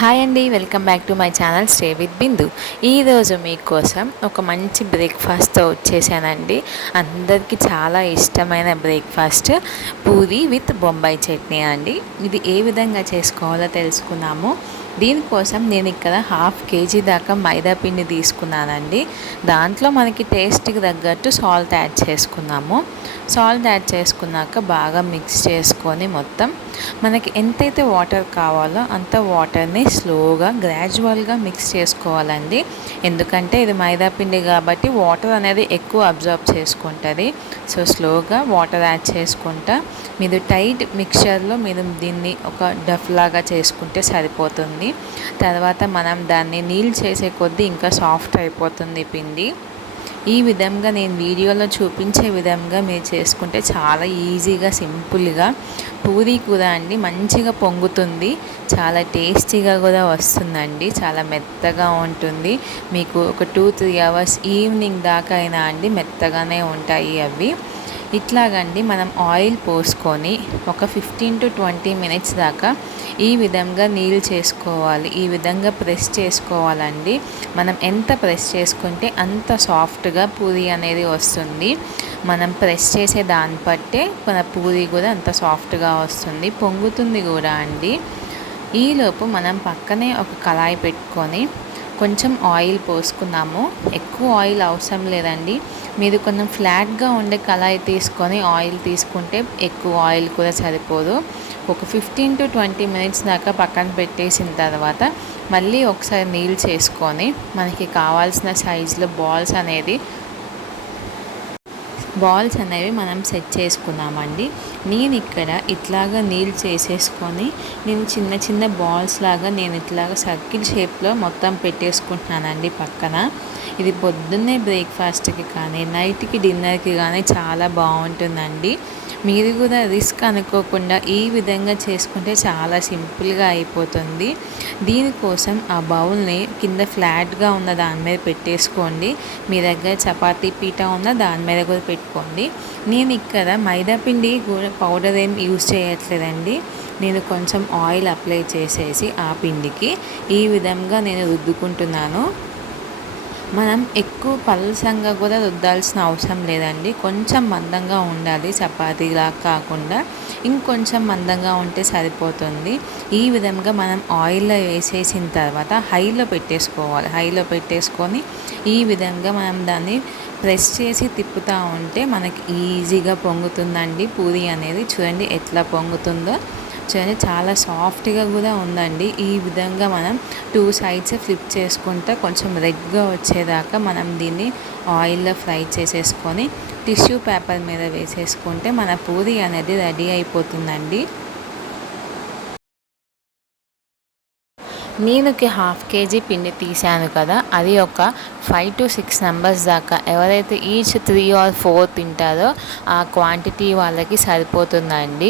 Hi అండి, welcome back to my channel stay with Bindu. ఈరోజు మీకోసం ఒక మంచి బ్రేక్ఫాస్ట్తో వచ్చేసానండి. అందరికీ చాలా ఇష్టమైన breakfast puri with Bombay chutney అండి. ఇది ఏ విధంగా చేసుకోవాలో తెలుసుకున్నాము. దీనికోసం నేను ఇక్కడ 1/2 kg దాకా మైదా పిండి తీసుకున్నానండి. దాంట్లో మనకి టేస్ట్కి తగ్గట్టు సాల్ట్ యాడ్ చేసుకున్నాము. సాల్ట్ యాడ్ చేసుకున్నాక బాగా మిక్స్ చేసుకొని మొత్తం మనకి ఎంతైతే వాటర్ కావాలో అంత వాటర్ని స్లోగా గ్రాడ్యువల్గా మిక్స్ చేసుకోవాలండి. ఎందుకంటే ఇది మైదా పిండి కాబట్టి వాటర్ అనేది ఎక్కువ అబ్జర్వ్ చేసుకుంటుంది. సో స్లోగా వాటర్ యాడ్ చేసుకుంటా మీరు టైట్ మిక్చర్లో మీరు దీన్ని ఒక డఫ్ లాగా చేసుకుంటే సరిపోతుంది. తర్వాత మనం దాన్ని నీళ్ళు చేసే కొద్దీ ఇంకా సాఫ్ట్ అయిపోతుంది పిండి. ఈ విధంగా నేను వీడియోలో చూపించే విధంగా మీరు చేసుకుంటే చాలా ఈజీగా సింపుల్గా పూరీ కూడా అండి మంచిగా పొంగుతుంది. చాలా టేస్టీగా కూడా వస్తుందండి. చాలా మెత్తగా ఉంటుంది. మీకు ఒక 2-3 అవర్స్ ఈవినింగ్ దాకా అయినా అండి మెత్తగానే ఉంటాయి అవి. ఇట్లాగండి మనం ఆయిల్ పోసుకొని ఒక 15-20 మినిట్స్ దాకా ఈ విధంగా నీళ్ళు చేసుకోవాలి. ఈ విధంగా ప్రెస్ చేసుకోవాలండి. మనం ఎంత ప్రెస్ చేసుకుంటే అంత సాఫ్ట్గా పూరీ అనేది వస్తుంది. మనం ప్రెస్ చేసే దాన్ని బట్టే మన పూరీ కూడా అంత సాఫ్ట్గా వస్తుంది, పొంగుతుంది కూడా అండి. ఈలోపు మనం పక్కనే ఒక కళాయి పెట్టుకొని కొంచెం ఆయిల్ పోసుకున్నాము. ఎక్కువ ఆయిల్ అవసరం లేదండి. మీరు కొంచెం ఫ్లాట్గా ఉండే కళాయి తీసుకొని ఆయిల్ తీసుకుంటే ఎక్కువ ఆయిల్ కూడా సరిపోదు. ఒక 15-20 మినిట్స్ దాకా పక్కన పెట్టేసిన తర్వాత మళ్ళీ ఒకసారి నీళ్ళు చేసుకొని మనకి కావాల్సిన సైజులో బాల్స్ అనేవి మనం సెట్ చేసుకున్నామండి. నేను ఇక్కడ ఇట్లాగా నీళ్ళు చేసేసుకొని నేను చిన్న చిన్న బాల్స్ లాగా నేను ఇట్లాగా సర్కిల్ షేప్లో మొత్తం పెట్టేసుకుంటున్నానండి పక్కన. ఇది పొద్దున్నే బ్రేక్ఫాస్ట్కి కానీ నైట్కి డిన్నర్కి కానీ చాలా బాగుంటుందండి. మీరు కూడా రిస్క్ అనుకోకుండా ఈ విధంగా చేసుకుంటే చాలా సింపుల్గా అయిపోతుంది. దీనికోసం ఆ బౌల్ని కింద ఫ్లాట్గా ఉన్న దాని మీద పెట్టేసుకోండి. మీ దగ్గర చపాతీ పీట ఉన్న దాని మీద కూడా పెట్టుకోండి. నేను ఇక్కడ మైదాపిండి కూడా పౌడర్ ఏం యూజ్ చేయట్లేదండి. నేను కొంచెం ఆయిల్ అప్లై చేసేసి ఆ పిండికి ఈ విధంగా నేను రుద్దుకుంటున్నాను. మనం ఎక్కువ పలసంగా కూడా రుద్దాల్సిన అవసరం లేదండి. కొంచెం మందంగా ఉండాలి, చపాతీలా కాకుండా ఇంకొంచెం మందంగా ఉంటే సరిపోతుంది. ఈ విధంగా మనం ఆయిల్లో వేసేసిన తర్వాత హైలో పెట్టేసుకొని ఈ విధంగా మనం దాన్ని ప్రెస్ చేసి తిప్పుతూ ఉంటే మనకి ఈజీగా పొంగుతుందండి పూరీ అనేది. చూడండి ఎట్లా పొంగుతుందో. చూడండి చాలా సాఫ్ట్గా కూడా ఉందండి. ఈ విధంగా మనం 2 సైడ్స్ ఫ్లిప్ చేసుకుంటే కొంచెం రెడ్గా వచ్చేదాకా మనం దీన్ని ఆయిల్లో ఫ్రై చేసేసుకొని టిష్యూ పేపర్ మీద వేసేసుకుంటే మన పూరీ అనేది రెడీ అయిపోతుందండి. నేను 1/2 kg పిండి తీసాను కదా, అది ఒక 5-6 మెంబర్స్ దాకా ఎవరైతే ఈచ్ 3 or 4 తింటారో ఆ క్వాంటిటీ వాళ్ళకి సరిపోతుందండి.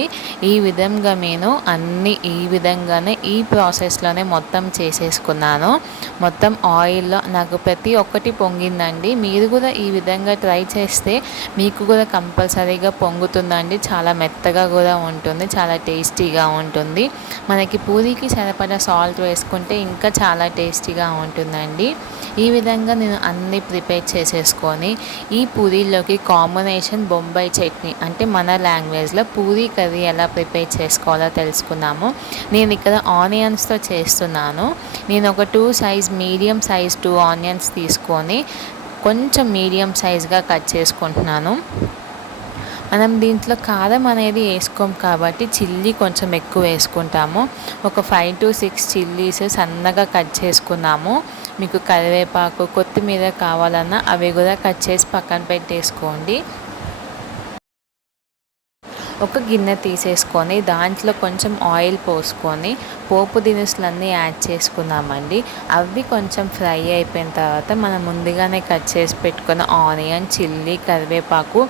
ఈ విధంగా నేను అన్నీ ఈ విధంగానే ఈ ప్రాసెస్లోనే మొత్తం చేసేసుకున్నాను. మొత్తం ఆయిల్లో నాకు ప్రతి ఒక్కటి పొంగిందండి. మీరు కూడా ఈ విధంగా ట్రై చేస్తే మీకు కూడా కంపల్సరీగా పొంగుతుందండి. చాలా మెత్తగా కూడా ఉంటుంది, చాలా టేస్టీగా ఉంటుంది. మనకి పూరీకి సరిపడా సాల్ట్ వేసుకుంటే ఇంకా చాలా టేస్టీగా ఉంటుందండి. ఈ విధంగా నేను అన్నీ ప్రిపేర్ చేసేసుకొని ఈ పూరీలోకి కాంబినేషన్ బొంబాయి చట్నీ, అంటే మన లాంగ్వేజ్లో పూరీ కర్రీ ఎలా ప్రిపేర్ చేసుకోవాలో తెలుసుకున్నాము. నేను ఇక్కడ ఆనియన్స్తో చేస్తున్నాను. నేను ఒక మీడియం సైజ్ 2 ఆనియన్స్ తీసుకొని కొంచెం మీడియం సైజ్గా కట్ చేసుకుంటున్నాను. మనం దీంట్లో కారం అనేది వేసుకోం కాబట్టి చిల్లీ కొంచెం ఎక్కువ వేసుకుంటాము. ఒక 5-6 చిల్లీస్ సన్నగా కట్ చేసుకున్నాము. మీకు కరివేపాకు, కొత్తిమీర కావాలన్నా అవి కూడా కట్ చేసి పక్కన పెట్టేసుకోండి. ఒక గిన్నె తీసేసుకొని దాంట్లో కొంచెం ఆయిల్ పోసుకొని పోపు దినుసులన్నీ యాడ్ చేసుకుందామండి. అవి కొంచెం ఫ్రై అయిపోయిన తర్వాత మనం ముందుగానే కట్ చేసి పెట్టుకున్న ఆనియన్, చిల్లీ, కరివేపాకు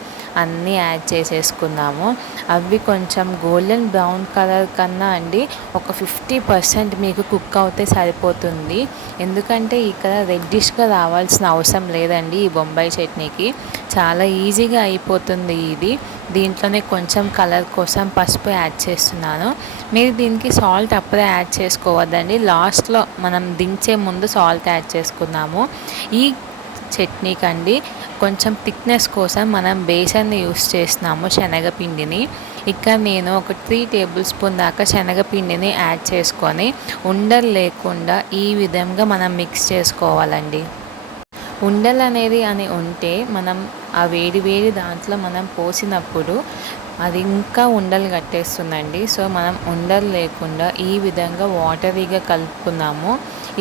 అన్నీ యాడ్ చేసేసుకుందాము. అవి కొంచెం గోల్డెన్ బ్రౌన్ కలర్ కన్నా అండి ఒక 50% మీకు కుక్ అవుతే సరిపోతుంది. ఎందుకంటే ఇక్కడ రెడ్డిష్గా రావాల్సిన అవసరం లేదండి ఈ బొంబాయి చట్నీకి. చాలా ఈజీగా అయిపోతుంది ఇది. దీంట్లోనే కొంచెం కలర్ కోసం పసుపు యాడ్ చేస్తున్నాను. మీరు దీనికి సాల్ట్ అప్పుడే యాడ్ చేసుకోవద్దండి, లాస్ట్లో మనం దించే ముందు సాల్ట్ యాడ్ చేసుకుందాము. ఈ చట్నీకి అండి కొంచెం థిక్నెస్ కోసం మనం బేసన్ని యూస్ చేస్తున్నాము, శనగపిండిని. ఇక్కడ నేను ఒక 3 టేబుల్ స్పూన్ దాకా శనగపిండిని యాడ్ చేసుకొని ఉండలు లేకుండా ఈ విధంగా మనం మిక్స్ చేసుకోవాలండి. ఉండలు అనేది అని ఉంటే మనం ఆ వేడి వేడి దాంట్లో మనం పోసినప్పుడు అది ఇంకా ఉండలు కట్టేస్తుందండి. సో మనం ఉండలు లేకుండా ఈ విధంగా వాటరీగా కలుపుకున్నాము.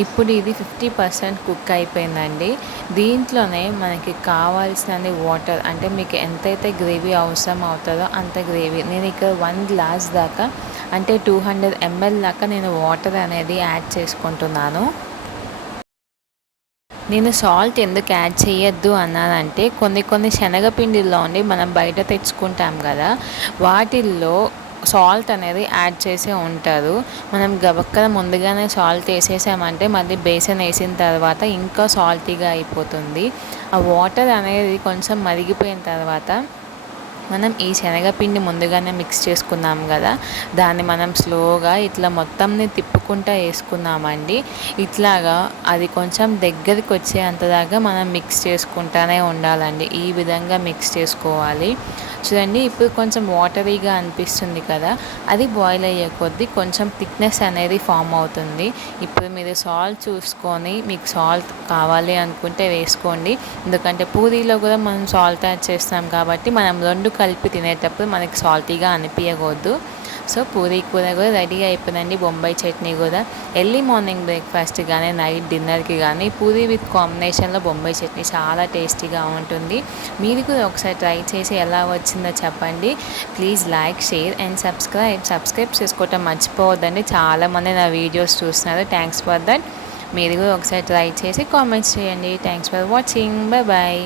ఇప్పుడు ఇది 50% కుక్ అయిపోయిందండి. దీంట్లోనే మనకి కావాల్సినన్ని వాటర్, అంటే మీకు ఎంతైతే గ్రేవీ అవసరం అవుతుందో అంత గ్రేవీ, నేను ఇక్కడ 1 గ్లాస్ దాకా అంటే 200 ml దాకా నేను వాటర్ అనేది యాడ్ చేసుకుంటున్నాను. నేను సాల్ట్ ఎందుకు యాడ్ చేయొద్దు అన్నానంటే కొన్ని శనగపిండిలో ఉండి మనం బయట తెచ్చుకుంటాం కదా, వాటిల్లో సాల్ట్ అనేది యాడ్ చేసే ఉంటారు. మనం గబక్కన ముందుగానే సాల్ట్ వేసేసామంటే మళ్ళీ బేసన్ వేసిన తర్వాత ఇంకా సాల్టీగా అయిపోతుంది. ఆ వాటర్ అనేది కొంచెం మరిగిపోయిన తర్వాత మనం ఈ శనగపిండి ముందుగానే మిక్స్ చేసుకున్నాం కదా, దాన్ని మనం స్లోగా ఇట్లా మొత్తంని తిప్పుకుంటూ వేసుకున్నామండి. ఇట్లాగా అది కొంచెం దగ్గరికి వచ్చేంతదాకా మనం మిక్స్ చేసుకుంటూనే ఉండాలండి. ఈ విధంగా మిక్స్ చేసుకోవాలి. చూడండి, ఇప్పుడు కొంచెం వాటరీగా అనిపిస్తుంది కదా, అది బాయిల్ అయ్యే కొద్దీ కొంచెం థిక్నెస్ అనేది ఫామ్ అవుతుంది. ఇప్పుడు మీరు సాల్ట్ చూసుకొని మీకు సాల్ట్ కావాలి అనుకుంటే వేసుకోండి. ఎందుకంటే పూరీలో కూడా మనం సాల్ట్ యాడ్ చేస్తాం కాబట్టి మనం రెండు కలిపి తినేటప్పుడు మనకి సాల్టీగా అనిపించకూడదు. సో పూరీ కూర కూడా రెడీ అయిపోయిందండి, బొంబాయి చట్నీ కూడా. ఎర్లీ మార్నింగ్ బ్రేక్ఫాస్ట్ కానీ నైట్ డిన్నర్కి కానీ పూరీ విత్ కాంబినేషన్లో బొంబాయి చట్నీ చాలా టేస్టీగా ఉంటుంది. మీరు కూడా ఒకసారి ట్రై చేసి ఎలా వచ్చిందో చెప్పండి. Please like, share and subscribe చేసుకోవటం మర్చిపోవద్దండి. చాలామంది నా వీడియోస్ చూస్తున్నారు. Thanks for that. మీరు కూడా ఒకసారి ట్రై చేసి కామెంట్స్ చేయండి. Thanks for watching. బాయ్.